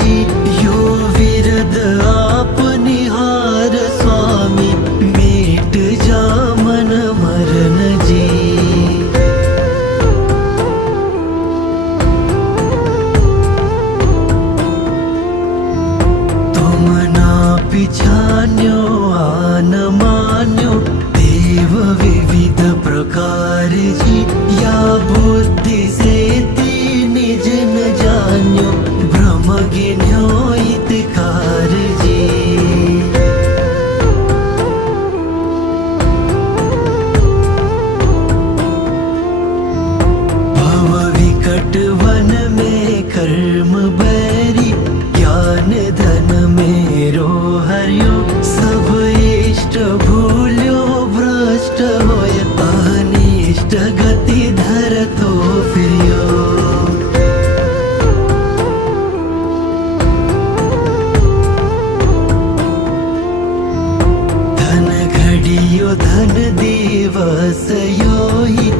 जी यो विरद आप निहार स्वामी मेट जा मन मरण जी तुमना पिछान्यो आन मान्यो देव विविध प्रकार जी या बुद्धि से निज न जान्यो ब्रह्म गिन्यो इतकार जी भव विकट वन में कर्म बैरी ज्ञान धन मेरो हरियो सब इष्ट भूल्यो भ्रष्ट होय अनिष्ट गति धरतो फिर्यो धन घड़ियो धन दिवस यो ही